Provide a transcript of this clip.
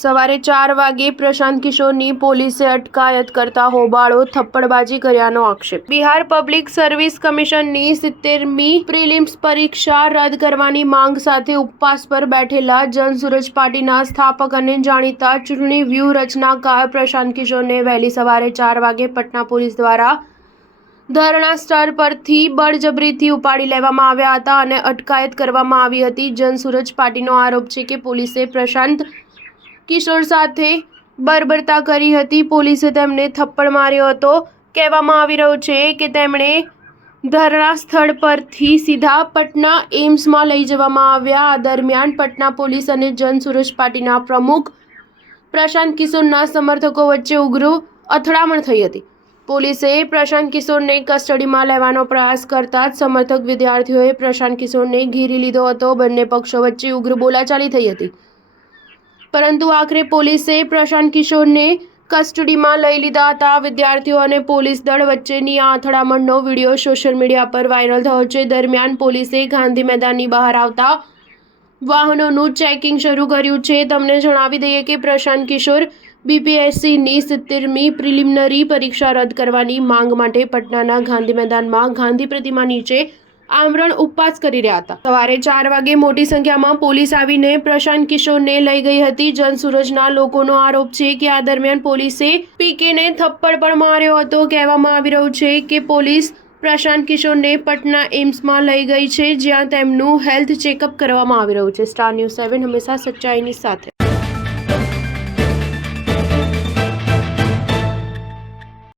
સવારે 4 વાગે પ્રશાંત કિશોરની પોલીસે અટકાયત કરતા હોબાળો, થપ્પડબાજી કર્યાનો આક્ષેપ। બિહાર પબ્લિક સર્વિસ કમિશનની 70મી પ્રિલિમ્સ પરીક્ષા રદ કરવાની માંગ સાથે ઉપવાસ પર બેઠેલા જનસુરજ પાર્ટીના સ્થાપક અને જાણીતા ચૂંટણી વ્યૂહરચનાકાર પ્રશાંત કિશોરને વહેલી સવારે 4 વાગે પટના પોલીસ દ્વારા ધરણા સ્થળ પરથી બળજબરીથી ઉપાડી લેવામાં આવ્યા હતા અને અટકાયત કરવામાં આવી હતી। જનસુરજ પાર્ટીનો આરોપ છે કે પોલીસે પ્રશાંત કિશોર સાથે બર્બરતા કરી હતી। પોલીસે તેમને થપ્પડ માર્યો હતો। કહેવામાં આવી રહ્યું છે કે તેમણે ધરણા સ્થળ પરથી સીધા પટના એમ્સમાં લઈ જવામાં આવ્યા। આ દરમિયાન પટના પોલીસ અને જનસુરજ પાર્ટીના પ્રમુખ પ્રશાંત કિશોરના સમર્થકો વચ્ચે ઉગ્ર અથડામણ થઈ હતી। પોલીસે પ્રશાંત કિશોરને કસ્ટડીમાં લેવાનો પ્રયાસ કરતા જ સમર્થક વિદ્યાર્થીઓએ પ્રશાંત કિશોરને ઘેરી લીધો હતો। બંને પક્ષો વચ્ચે ઉગ્ર બોલાચાલી થઈ હતી, પરંતુ આખરે પોલીસે પ્રશાંત કિશોરને કસ્ટડીમાં લઈ લીધા હતા। વિદ્યાર્થીઓ અને પોલીસ દળ વચ્ચેની આ અથડામણનો વિડીયો સોશિયલ મીડિયા પર વાયરલ થયો છે। દરમિયાન પોલીસે ગાંધી મેદાનની બહાર આવતા વાહનોનું ચેકિંગ શરૂ કર્યું છે। તમને જણાવી દઈએ કે પ્રશાંત કિશોર બીપીએસસીની 70મી પ્રિલિમિનરી પરીક્ષા રદ કરવાની માંગ માટે પટનાના ગાંધી મેદાનમાં ગાંધી પ્રતિમા નીચે આમરણ ઉપવાસ કરી રહ્યા હતા। સવારે 4 વાગે મોટી સંખ્યામાં પોલીસ આવીને પ્રશાંત કિશોરને લઈ ગઈ હતી। જનસુરજના લોકોનો આરોપ છે કે આ દરમિયાન પોલીસે પીકેને થપ્પડ પણ માર્યો હતો। કહેવામાં આવી રહ્યું છે કે પોલીસ પ્રશાંત કિશોરને પટના એમ્સમાં લઈ ગઈ છે, જ્યાં તેમનું હેલ્થ ચેકઅપ કરવામાં આવી રહ્યું છે। સ્ટાર ન્યૂઝ 7 હંમેશા સચ્ચાઈની સાથે।